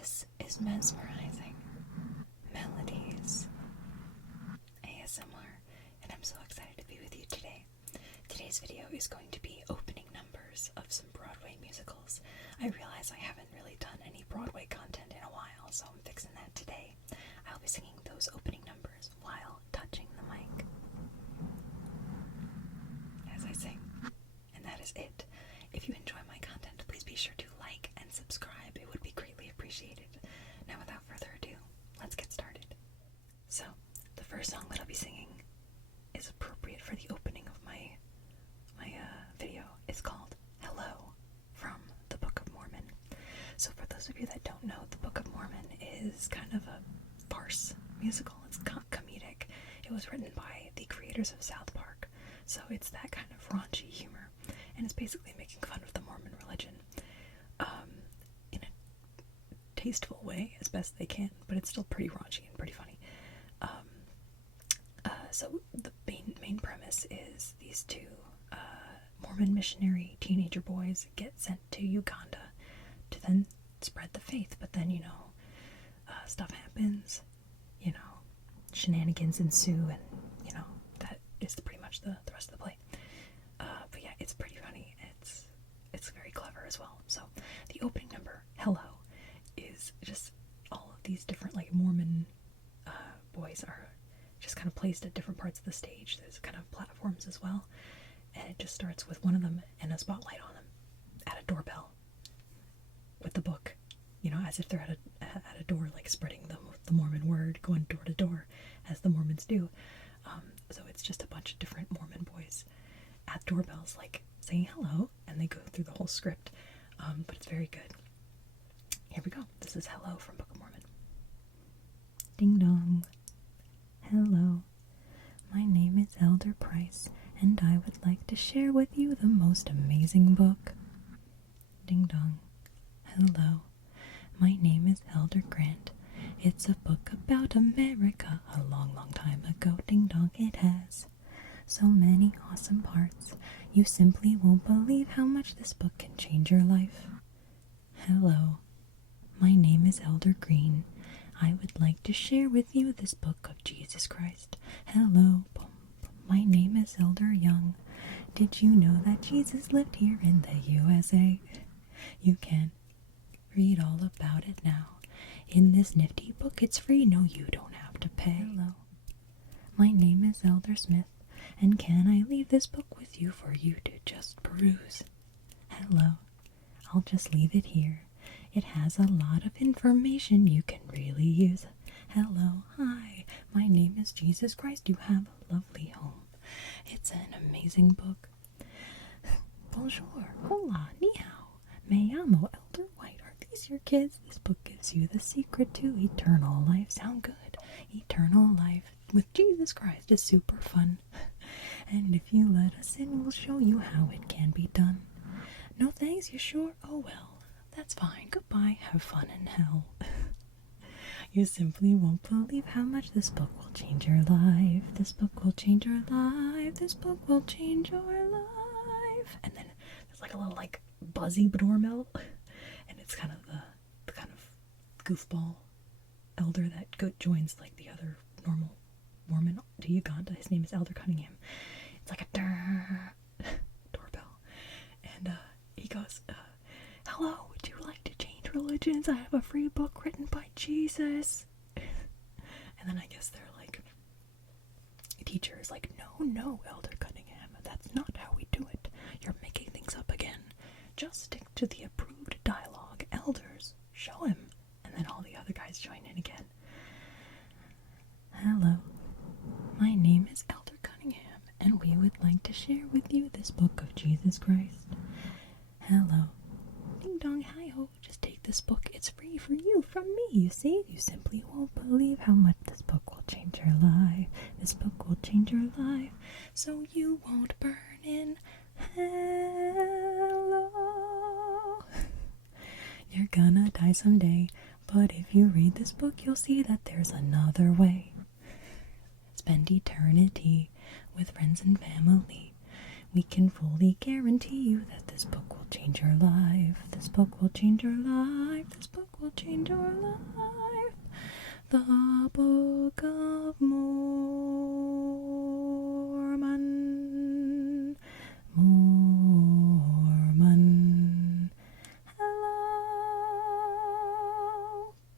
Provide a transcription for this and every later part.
This is mesmerizing melodies ASMR, and I'm so excited to be with you today. Today's video is going to be opening numbers of some Broadway musicals. I realize I haven't really done any Broadway content in a while, so I'm fixing that today. I'll be singing those opening numbers while touching the mic as I sing, and that is it. If you enjoy my content, please be sure to like and subscribe. It would be greatly appreciated. Now, without further ado, let's get started. So, the first song that I'll be singing is appropriate for the opening of my video. It's called Hello from the Book of Mormon. So for those of you that don't know, the Book of Mormon is kind of a farce musical. It's comedic. It was written by the creators of South Park. So it's that kind of raunchy humor. And it's basically making fun of the Mormon religion in a tasteful way as best they can, but it's still pretty raunchy and pretty funny. So the main premise is these two Mormon missionary teenager boys get sent to Uganda to then spread the faith, but then, stuff happens, shenanigans ensue, and, that is pretty much the rest of the play. But yeah, it's pretty funny. It's very clever as well. So the opening number, Hello, is just all of these different Mormon boys are just kind of placed at different parts of the stage. There's kind of platforms as well, and it just starts with one of them and a spotlight on them at a doorbell with the book, as if they're at a door, spreading the Mormon word, going door to door as the Mormons do. So it's just a bunch of different Mormon boys at doorbells, saying hello, and they go through the whole script, but it's very good. Here we go. This is Hello from Book of Mormon. Ding dong. Hello. My name is Elder Price, and I would like to share with you the most amazing book. Ding dong. Hello. My name is Elder Grant. It's a book about America a long, long time ago. Ding dong, it has so many awesome parts. You simply won't believe how much this book can change your life. Hello. My name is Elder Green. I would like to share with you this book of Jesus Christ. Hello. My name is Elder Young. Did you know that Jesus lived here in the USA? You can read all about it now. In this nifty book, it's free. No, you don't have to pay. Hello. My name is Elder Smith, and can I leave this book with you for you to just peruse? Hello. I'll just leave it here. It has a lot of information you can really use. Hello. Hi. My name is Jesus Christ. You have a lovely home. It's an amazing book. Bonjour. Hola. Ni hao. Me llamo Elder White. Are these your kids? This book gives you the secret to eternal life. Sound good? Eternal life with Jesus Christ is super fun. And if you let us in, we'll show you how it can be done. No thanks, you sure? Oh well. That's fine. Goodbye. Have fun in hell. You simply won't believe how much this book will change your life. This book will change your life. This book will change your life. And then there's a little buzzy doorbell, and it's kind of the kind of goofball elder that joins the other normal Mormon to Uganda. His name is Elder Cunningham. It's like a doorbell, and he goes, hello, would you like to change religions? I have a free book written by Jesus. And then I guess they're the teacher is no, Elder Cunningham, that's not how we do it. You're making things up again. Just stick to the approved dialogue. Elders, show him. And then all the other guys join in again. Hello, my name is Elder Cunningham, and we would like to share with you this book of Jesus Christ. Hello. Ding dong, hi ho, just take this book. It's free for you from me, you see? You simply won't believe how much this book will change your life. This book will change your life, so you won't burn in hell. You're gonna die someday, but if you read this book, you'll see that there's another way. Spend eternity with friends and family, We can fully guarantee you that this book will change your life. This book will change your life. This book will change your life. The Book of Mormon. Mormon. Hello.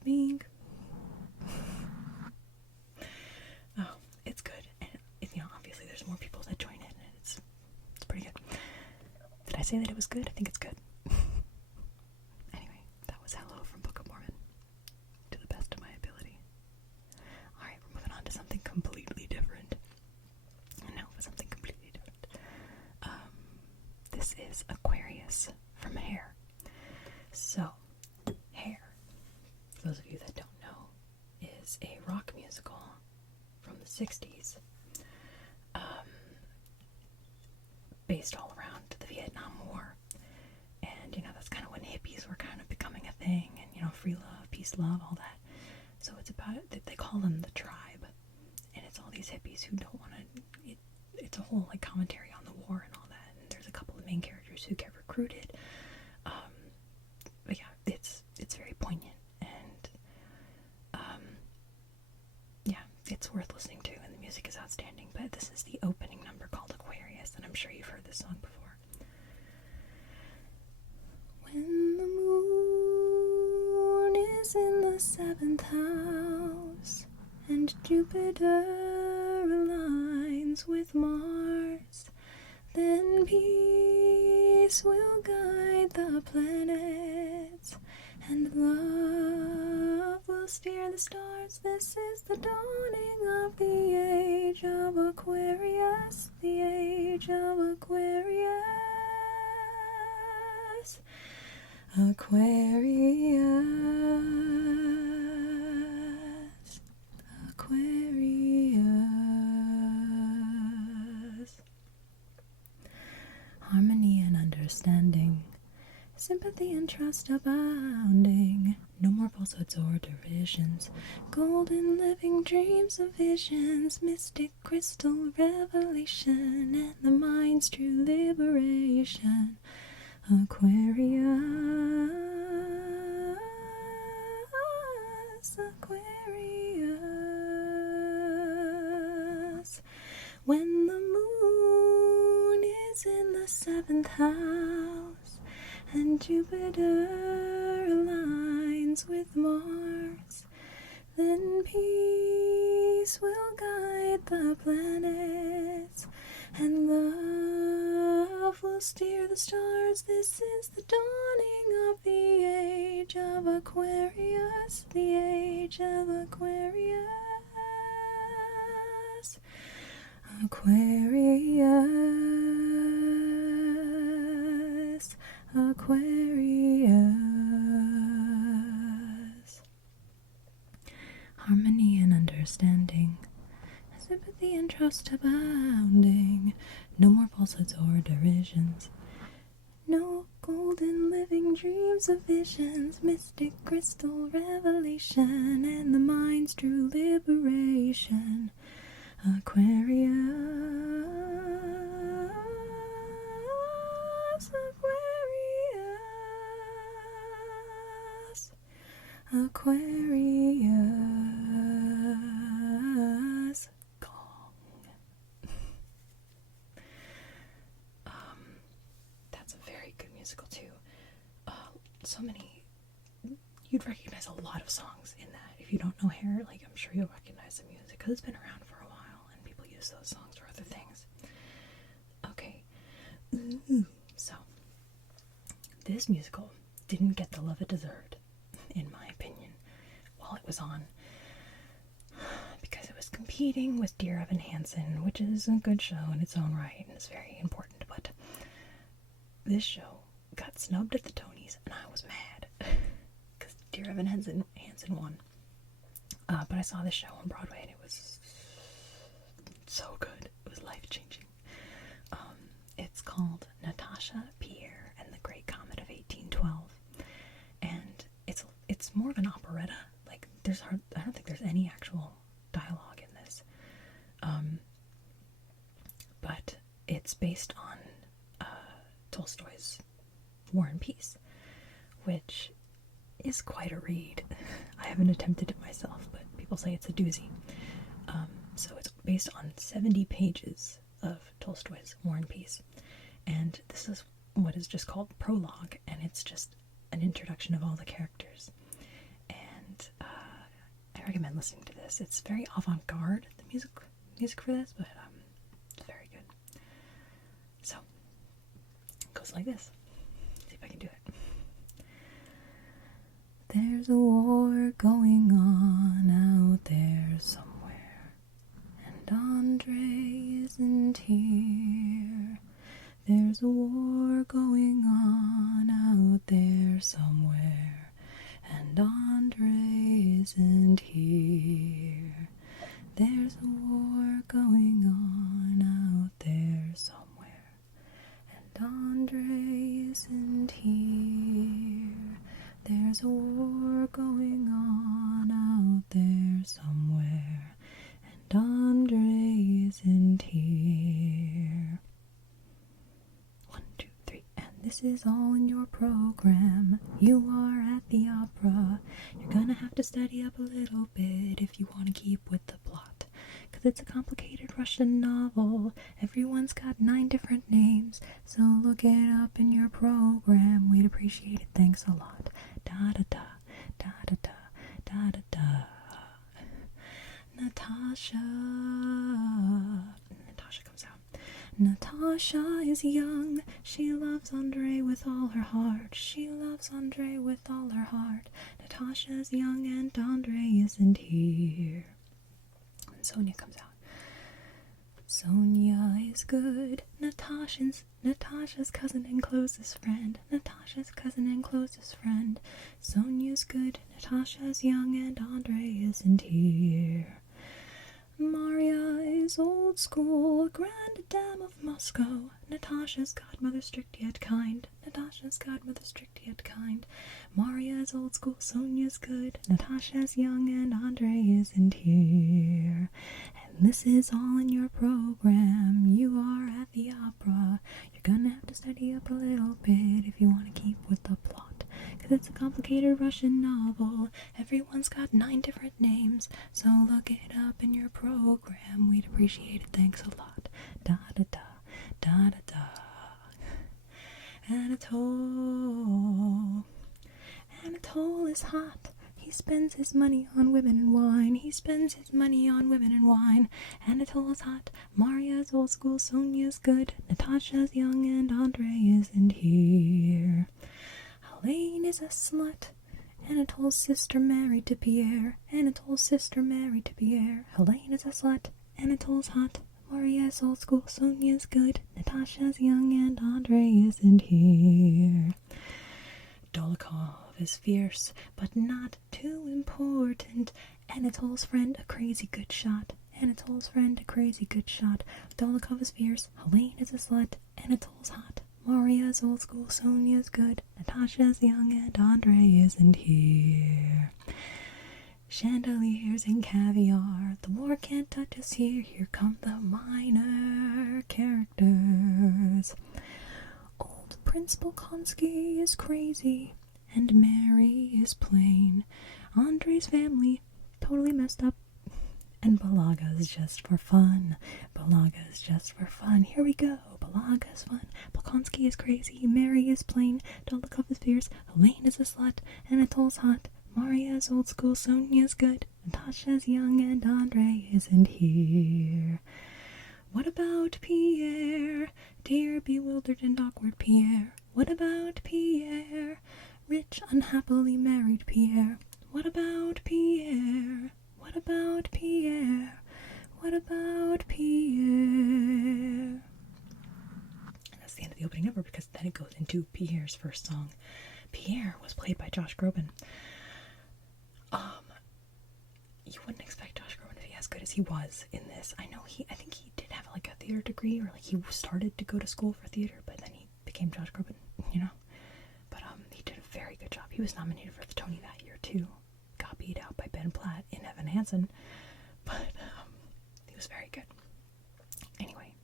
Bing. Oh, it's good. And, obviously there's more people that join it, and it's pretty good. Did I say that it was good? I think it's good. Anyway, that was Hello from Book of Mormon, to the best of my ability. Alright, we're moving on to something completely different. No, something completely different. This is Aquarius from Hair. So, Hair, for those of you that don't know, is a rock musical from the 60s, based all around the Vietnam War. And, that's kind of when hippies were kind of becoming a thing, and, free love, peace, love, all that. So it's about, they call them the tribe, and it's all these hippies who don't want to, it's a whole, commentary on the war and all that, and there's a couple of main characters who get recruited. But yeah, it's very poignant, and, yeah, it's worth listening to, and the music is outstanding. But this is the opening number called Aquarius, and I'm sure you've heard this song before. When the moon is in the 7th house, and Jupiter aligns with Mars, then peace will guide the planets, and love will steer the stars. This is the dawning of the age of Aquarius, the age of Aquarius. Aquarius, Aquarius. Harmony and understanding, sympathy and trust abounding. No more falsehoods or derisions, golden living dreams of visions, mystic crystal revelation, and the mind's true liberation. Aquarius, Aquarius. When the moon is in the 7th house, and Jupiter aligns with Mars, then peace will guide the planets, and love will steer the stars. This is the dawning of the age of Aquarius, the age of Aquarius. Aquarius, Aquarius. Harmony and understanding, sympathy and trust abounding. No more falsehoods or derisions, no golden living dreams of visions, mystic crystal revelation, and the mind's true liberation. Aquarius, Aquarius, Aquarius. Gong. That's a very good musical too. So many, you'd recognize a lot of songs in that. If you don't know Hair, I'm sure you'll recognize the music, because it's been around for a while, and people use those songs for other things. Okay, so, this musical didn't get the love it deserved, in my opinion, while it was on, because it was competing with Dear Evan Hansen, which is a good show in its own right, and it's very important, but this show got snubbed at the Tonys, and I was mad, because Dear Evan Hansen won. But I saw this show on Broadway, and it was so good. It was life-changing. It's called Natasha, Pierre, and the Great Comet of 1812, and it's more of an operetta. I don't think there's any actual dialogue in this, but it's based on War and Peace, which is quite a read. I haven't attempted it myself, but people say it's a doozy. So it's based on 70 pages of Tolstoy's War and Peace, and this is what is just called Prologue, and it's just an introduction of all the characters. And I recommend listening to this. It's very avant-garde, the music for this, but it's very good. So it goes like this. Let's see if I can do it. There's a war going on out there somewhere, and Andre isn't here. There's a war going on out there somewhere, and Andre isn't here. There's a war going on out there somewhere, and Andre isn't here. There's a war going on out there somewhere, and Andre isn't here. 1, 2, 3, and this is all in your program. You are at the opera. You're gonna have to study up a little bit if you want to keep with the plot, 'cause it's a complicated Russian novel. Everyone's got 9 different names, so look it up in your program. We'd appreciate it. Thanks a lot. Da da da, da da da, da da da. Natasha comes out. Natasha is young. She loves Andre with all her heart. She loves Andre with all her heart. Natasha's young and Andre isn't here. And Sonia comes out. Sonia is good. Natasha's cousin and closest friend. Natasha's cousin and closest friend. Sonia's good. Natasha's young and Andre isn't here. Maria is old school, Grande Dame of Moscow. Natasha's godmother strict yet kind. Natasha's godmother strict yet kind. Maria is old school, Sonia's good. Natasha's young and Andre isn't here. And this is all in your program. You are at the opera. You're gonna have to study up a little bit if you want to keep with the plot, 'cause it's a complicated Russian novel. Everyone's got 9 different names, so look it up in your program. We'd appreciate it. Thanks a lot. Da da da, da da da. Anatole is hot. He spends his money on women and wine. He spends his money on women and wine. Anatole's hot. Maria's old school. Sonia's good. Natasha's young and Andre isn't here. Helene is a slut. Anatole's sister married to Pierre. Anatole's sister married to Pierre. Helene is a slut. Anatole's hot. Maria's old school. Sonia's good. Natasha's young and Andre isn't here. Dolokhov is fierce, but not too important. Anatole's friend, a crazy good shot. Anatole's friend, a crazy good shot. Dolokhov is fierce. Helene is a slut. Anatole's hot. Maria's old school. Sonia's good. Natasha's young and Andre isn't here. Chandeliers and caviar. The war can't touch us here. Here come the minor characters. Old Prince Bolkonsky is crazy, and Mary is plain. Andre's family totally messed up, and Balaga's just for fun. Balaga's just for fun. Here we go. Balaga's fun. Bolkonsky is crazy. Mary is plain. Dolokhov is fierce. Helene is a slut. Anatole's hot. Maria's old school. Sonia's good. Natasha's young and Andre isn't here. What about Pierre? Dear bewildered and awkward Pierre. What about Pierre? Rich, unhappily married Pierre. What about Pierre? What about Pierre? What about Pierre? And that's the end of the opening number, because then it goes into Pierre's first song. Pierre was played by Josh Groban. You wouldn't expect Josh Groban to be as good as he was in this. I think he did have like a theater degree, or like he started to go to school for theater, but then he became Josh Groban, But he did a very good job. He was nominated for the Tony that year too. Got beat out by Ben Platt in Evan Hansen, but he was very good. Anyway,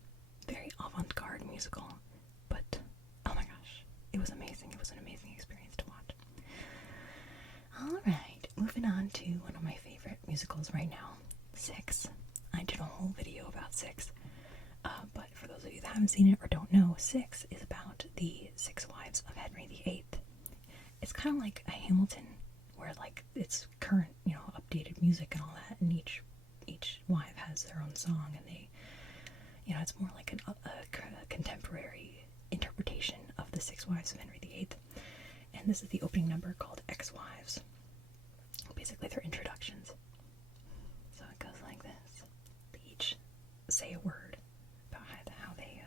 very avant-garde musical, but oh my gosh, it was amazing. It musicals right now. Six. I did a whole video about Six. But for those of you that haven't seen it or don't know, Six is about the six wives of Henry VIII. It's kind of like a Hamilton, where like it's current, updated music and all that, and each wife has their own song, and they, it's more like a contemporary interpretation of the six wives of Henry VIII. And this is the opening number called Ex-Wives. Basically, they're introductions. So it goes like this. They each say a word about how they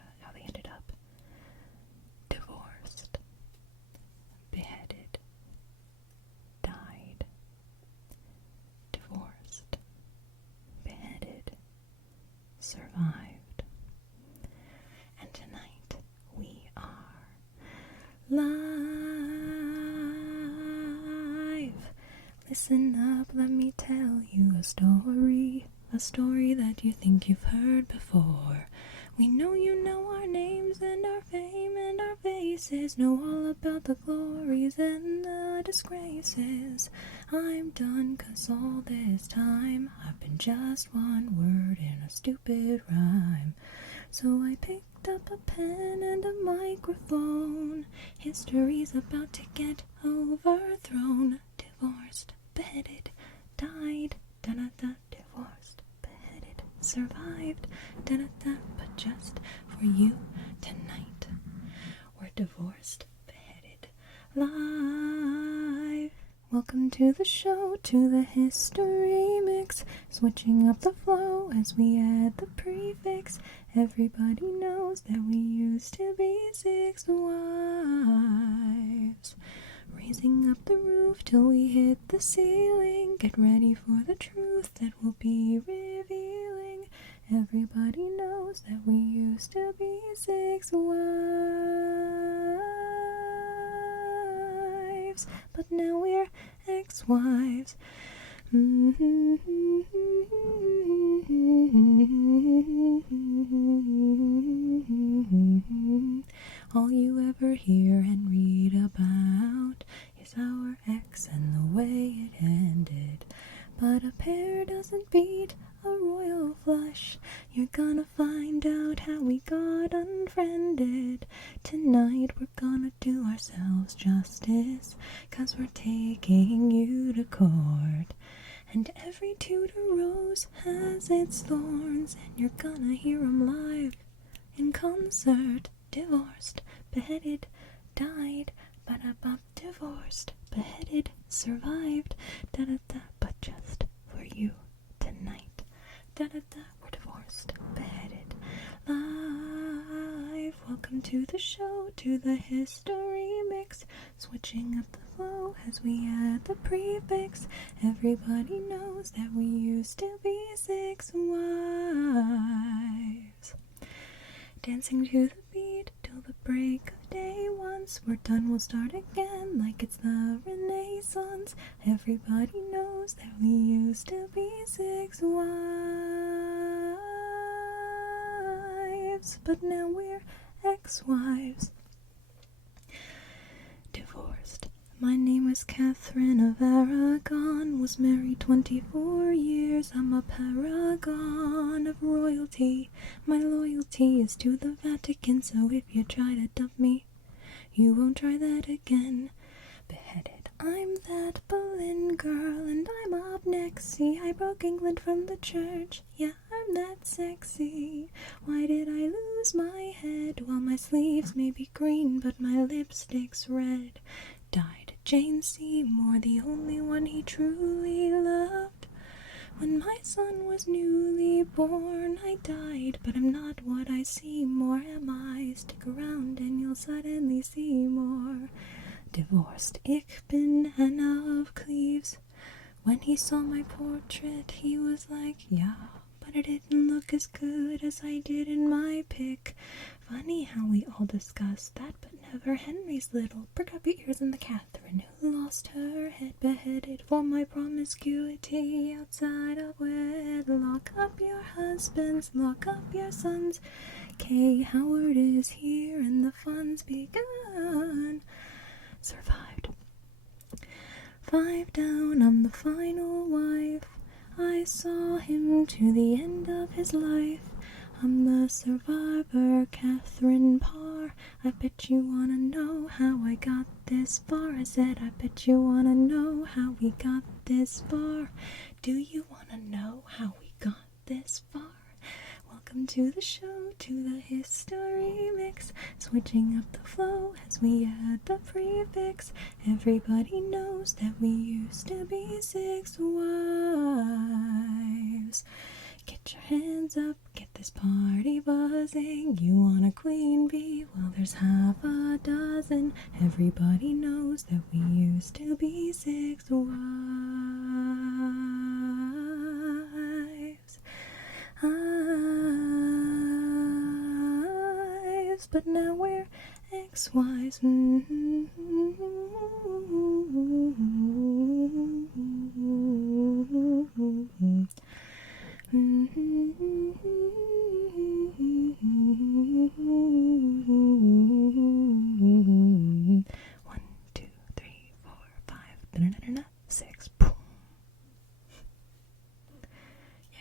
ended up. Divorced, beheaded, died. Divorced, beheaded, survived. And tonight we are live. Listen up, let me tell you a story that you think you've heard before. We know you know our names and our fame and our faces, know all about the glories and the disgraces. I'm done 'cause all this time I've been just one word in a stupid rhyme. So I picked up a pen and a microphone. History's about to get overthrown. Divorced, beheaded, died, da-da-da. Divorced, beheaded, survived, da-da-da. But just for you tonight, we're divorced, beheaded, live. Welcome to the show, to the history mix, switching up the flow as we add the prefix. Everybody knows that we used to be six wives, raising up the roof till we hit the ceiling. Get ready for the truth that we'll be revealing. Everybody knows that we used to be six wives, but now we're ex-wives. All you ever hear and read about is our ex and the way it ended. But a pair doesn't beat a royal flush. You're gonna find out how we got unfriended. Tonight we're gonna do ourselves justice, 'cause we're taking you to court. And every Tudor rose has its thorns, and you're gonna hear 'em live in concert. Divorced, beheaded, died, ba-da-ba. Divorced, beheaded, survived, da-da-da. But just for you tonight, da-da-da. We're divorced, beheaded, live. Welcome to the show, to the history mix, switching up the flow as we add the prefix. Everybody knows that we used to be six wives, dancing to the beat till the break of day. Once we're done, we'll start again like it's the Renaissance. Everybody knows that we used to be six wives, but now we're ex-wives. Divorced. My name is Catherine of Aragon, was married 24 years. I'm a paragon of royalty. My loyalty is to the Vatican, so if you try to dump me, you won't try that again. Beheaded. I'm that Boleyn girl, and I'm up next. See, I broke England from the church. Yeah, I'm that sexy. Why did I lose my head? Well, my sleeves may be green, but my lipstick's red. Died Jane Seymour, the only one he truly loved. When my son was newly born, I died, but I'm not what I seem, or am I? Stick around and you'll suddenly see more. Divorced. Ich bin Anna of Cleves. When he saw my portrait, he was like, yeah, but it didn't look as good as I did in my pic. Funny how we all discussed that, but never Henry's little. Prick up your ears and the Catherine who lost her head, beheaded for my promiscuity outside of wedlock. Up your husbands, lock up your sons. Kay Howard is here and the fun's begun. Survived. 5 down, I'm the final wife. I saw him to the end of his life. I'm the survivor, Catherine Parr. I bet you wanna know how I got this far. I said, I bet you wanna know how we got this far. Do you wanna know how we got this far? Welcome to the show, to the history mix. Switching up the flow as we add the prefix. Everybody knows that we used to be 6 wives. Get your hands up, get this party buzzing. You want a queen bee? Well, there's half a dozen. Everybody knows that we used to be 6 wives. But now we're ex-wives. One, two, three, four, five, 6. Boom. Yay.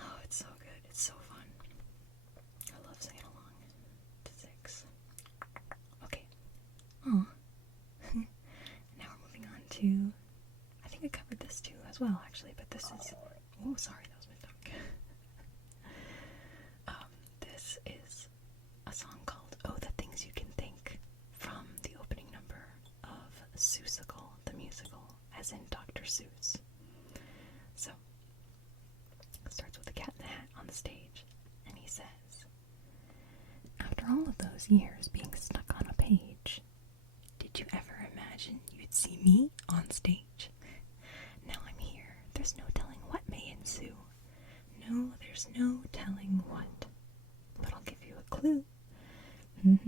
Oh, it's so good. It's so fun. I love singing along to 6. Okay. Oh. Now we're moving on to, I think I covered this too as well, actually, but this is, oh, sorry, that was my stomach. This is a song called Oh, the Things You Can Think, from the opening number of Seussical, the musical, as in Dr. Seuss. So, it starts with the cat in the hat on the stage, and he says, after all of those years being stuck on a page, did you ever imagine you'd see me on stage? Now I'm here. There's no telling what may ensue. No, there's no telling what. But I'll give you a clue. And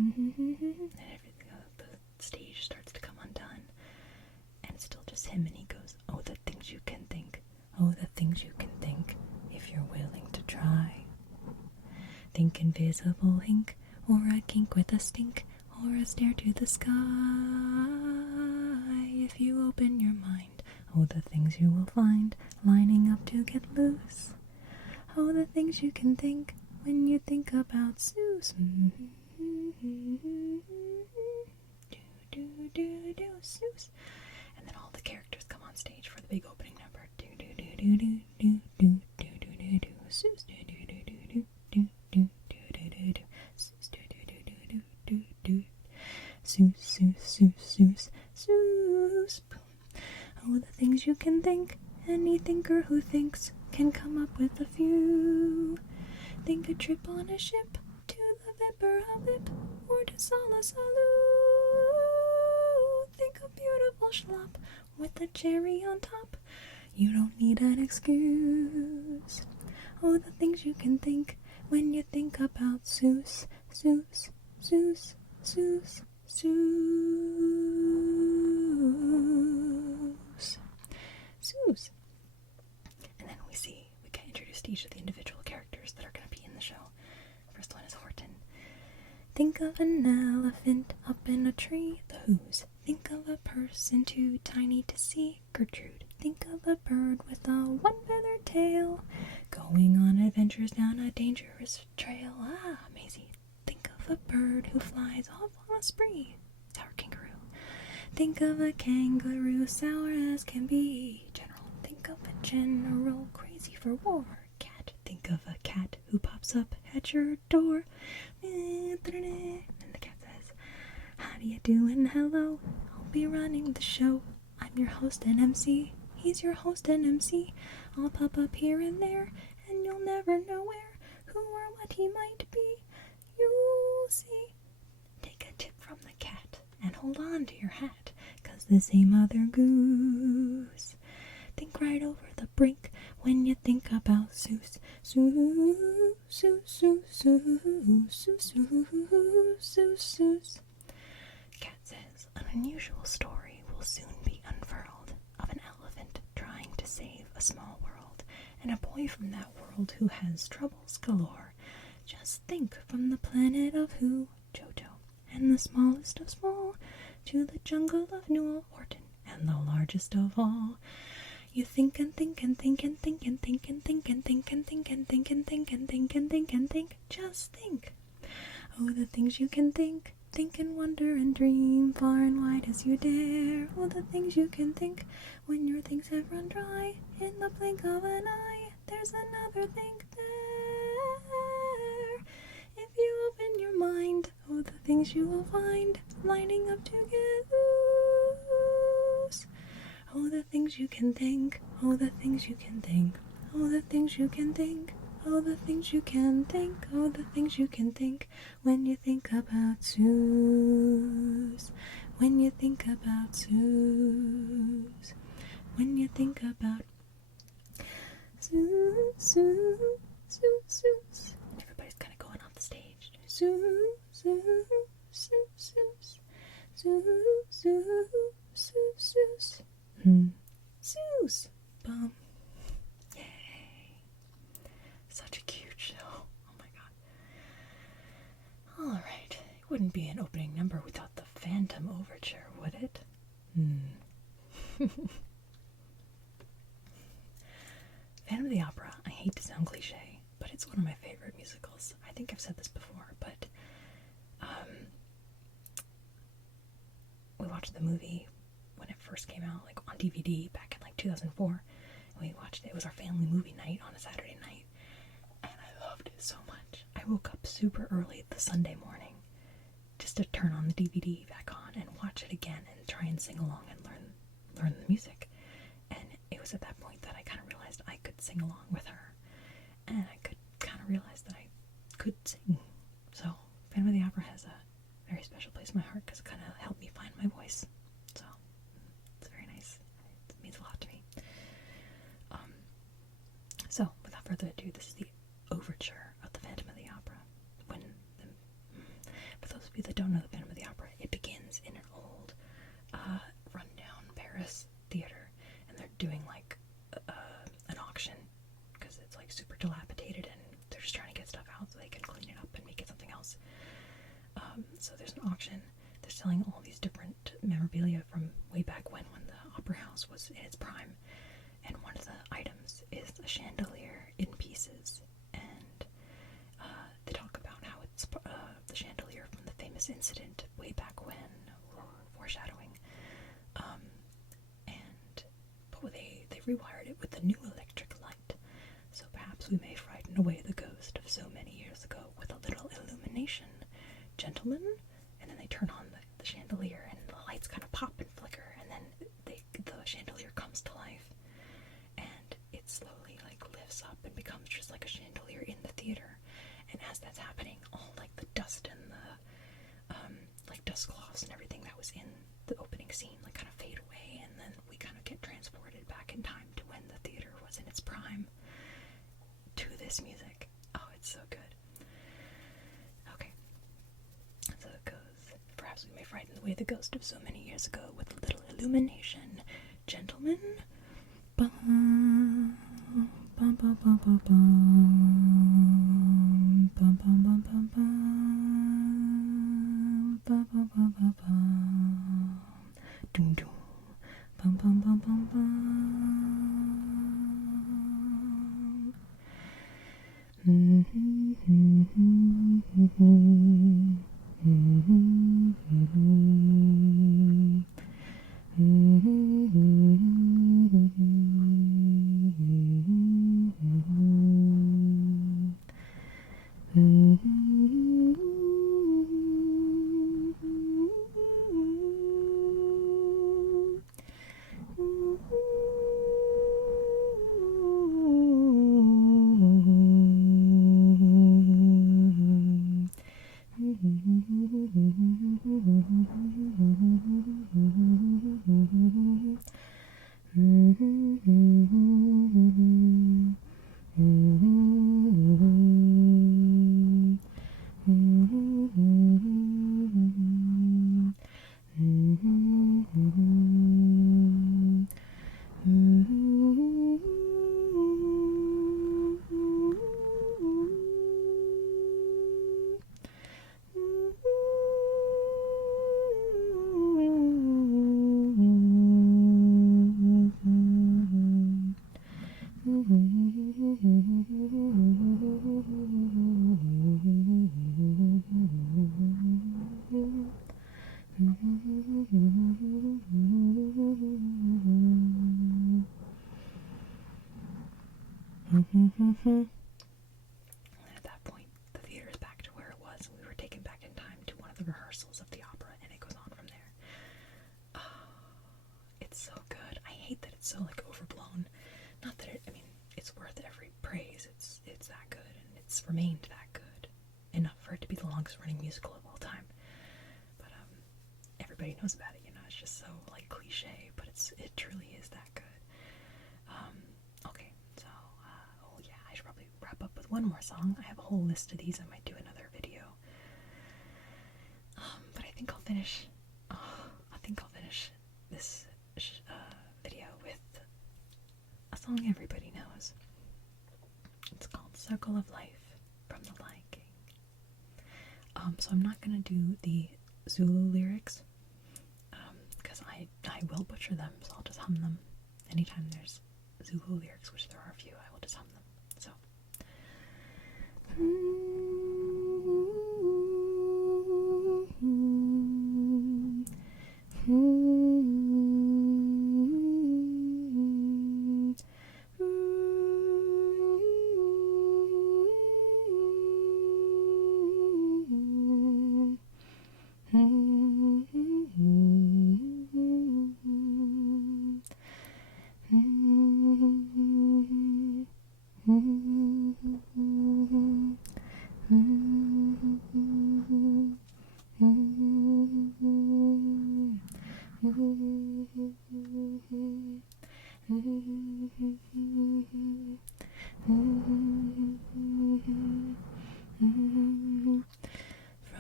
everything, the stage starts to come undone. And it's still just him, and he goes, oh, the things you can think. Oh, the things you can think, if you're willing to try. Think invisible ink, or a kink with a stink, or a stare to the sky. If you open your mind, oh, the things you will find, lining up to get loose. Oh, the things you can think when you think about Seuss. Seuss. And then all the characters come on stage for the big opening number. Seuss. Seuss. Oh, the things you can think. Any thinker who thinks can come up with a few. Think a trip on a ship to the Vipera Lip, or to Sala Salou. Think a beautiful schlop with a cherry on top. You don't need an excuse. Oh, the things you can think when you think about Seuss, Seuss, Seuss, Seuss, Seuss. Seuss. And then we get introduced to each of the individual characters that are going to be in the show. First one is Horton. Think of an elephant up in a tree, the Who's. Think of a person too tiny to see, Gertrude. Think of a bird with a one-feathered tail, going on adventures down a dangerous trail. Maisie. Think of a bird who flies off on a spree, Sour Kangaroo. Think of a kangaroo, sour as can be, General. Think of a general crazy for war, Cat. Think of a cat who pops up at your door. And the cat says, how do you do and hello? I'll be running the show. I'm your host and MC. He's your host and MC. I'll pop up here and there, and you'll never know where, who or what he might be. You'll see. Take a tip from the cat and hold on to your hat, 'cause this ain't Mother Goose. Think right over the brink when you think about Seuss. Seuss, Seuss, Seuss, Seuss, Seuss, Seuss, Seuss. Cat says, an unusual story will soon be unfurled of an elephant trying to save a small world, and a boy from that world who has troubles galore. Just think, from the planet of Who, Jojo, and the smallest of small, to the jungle of Newell, Horton, and the largest of all, You think and think and think and think and think and think and think and think and think and think and think and think and think. Just think. Oh, the things you can think. Think and wonder and dream far and wide as you dare. Oh, the things you can think when your things have run dry. In the blink of an eye, there's another think there. If you open your mind, oh, the things you will find lining up to get loose. Oh, the things you can think. Oh, the things you can think. Oh, the things you can think. Oh, the things you can think. Oh, the things you can think when you think about Zeus. When you think about Zeus. When you think about Zeus, Zeus, Zeus, Zeus. Everybody's kind of going off the stage. Zeus, Zeus, Zeus, Zeus, Zeus, Zeus, Zeus, Zeus. Zeus. Bum. Yay. Such a cute show. Oh my god. Alright. It wouldn't be an opening number without the Phantom Overture, would it? Phantom of the Opera. I hate to sound cliche, but it's one of my favorite musicals. I think I've said this before, but we watched the movie when it first came out, like on DVD back in like 2004. And we watched it. It was our family movie night on a Saturday night, and I loved it so much. I woke up super early the Sunday morning just to turn on the DVD back on and watch it again and try and sing along and learn the music. And it was at that point that I kind of realized I could sing along with her, and I could kind of realize that I could sing. So Phantom of the Opera has a very special place in my heart because it kind of helped me find my voice. So it's very nice. It means a lot to me. So without further ado, this is the Overture of the Phantom of the Opera. For those of you that don't know the Phantom of the Opera, it begins in an old rundown Paris theater, and they're doing like an auction because it's like super dilapidated and they're just trying to get stuff out so they can clean it up and make it something else. So there's an auction. They're selling all these different memorabilia from way back when the opera house was in its prime, and one of the items is a chandelier in pieces, and they talk about how it's the chandelier from the famous incident way back when, foreshadowing, but they rewired it with the new electric light, so perhaps we may frighten away the ghost of so many years ago with a little illumination. Gentlemen, and then they turn on the chandelier and the lights kind of pop and flicker, and then the chandelier comes to life, and it slowly like lifts up and becomes just like a chandelier in the theater. And as that's happening, all like the dust and the like dust cloths and everything that was in the opening scene like kind of fade away, and then we kind of get transported back in time to when the theater was in its prime to this music. Oh, it's so good. So it goes, perhaps we may frighten away the ghost of so many years ago with a little illumination. Gentlemen. Bum, bum, bum, bum, bum, bum, bum, bum, bum, bum, bum, bum, bum, bum, bum, doom, doom, bum, bum, bum, bum, bum. At that point, the theater is back to where it was, and we were taken back in time to one of the rehearsals of the opera, and it goes on from there. Oh, it's so good. I hate that it's so, like, overblown. Not that it's worth every praise. It's that good, and it's remained that good. Enough for it to be the longest running musical of all time. But, everybody knows about it, it's just so, like, cliche, but it truly is that good. Okay, so, I should probably wrap up with one more song. I have a whole list of these. I might do another video. But I think I'll finish this video with a song everybody knows. It's called Circle of Life from The Lion King. So I'm not gonna do the Zulu lyrics, because I will butcher them, so I'll just hum them. Anytime there's Zulu lyrics, which there are a few, I will just hum them. So.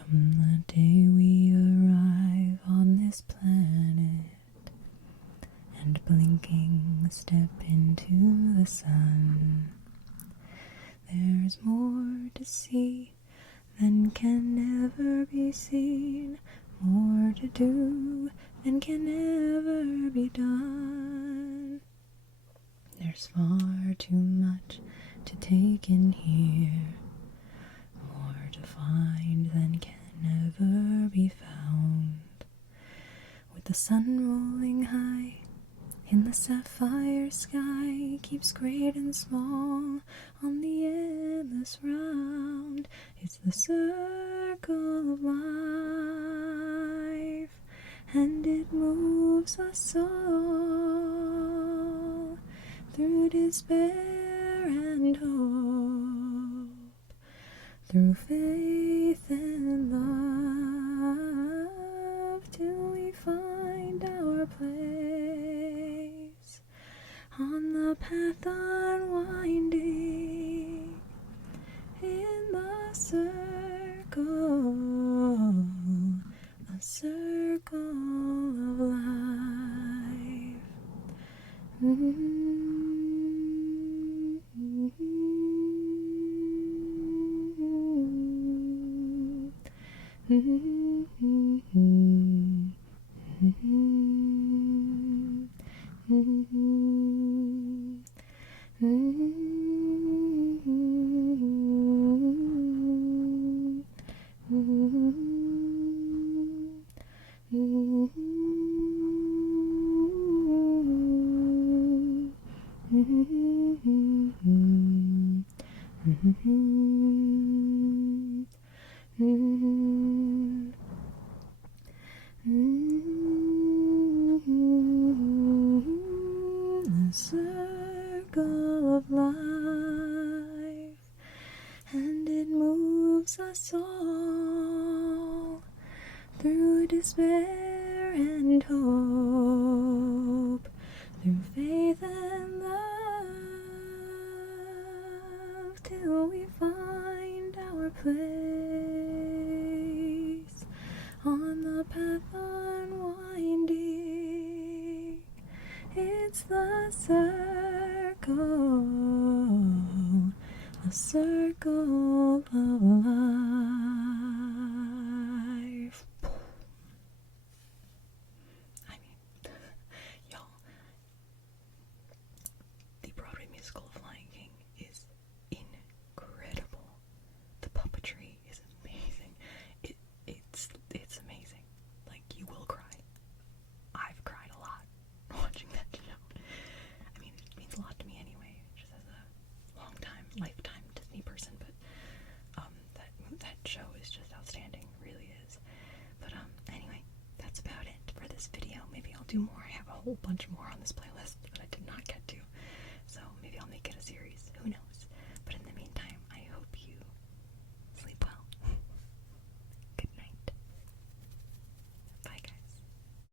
From the day we arrive on this planet and blinking step into the sun, there's more to see than can ever be seen, more to do than can ever be done. There's far too much to take in here, more to find than can ever be found. With the sun rolling high in the sapphire sky, keeps great and small on the endless round. It's the circle of life, and it moves us all through despair and hope, through faith and love, till we find our place on the path unwinding in the circle, a circle of life. The circle of life, and it moves us all through despair and hope, through faith and love, till we find our place on the path unwinding. It's the circle, a circle of life. Y'all, the Broadway musical of Lion whole bunch more on this playlist.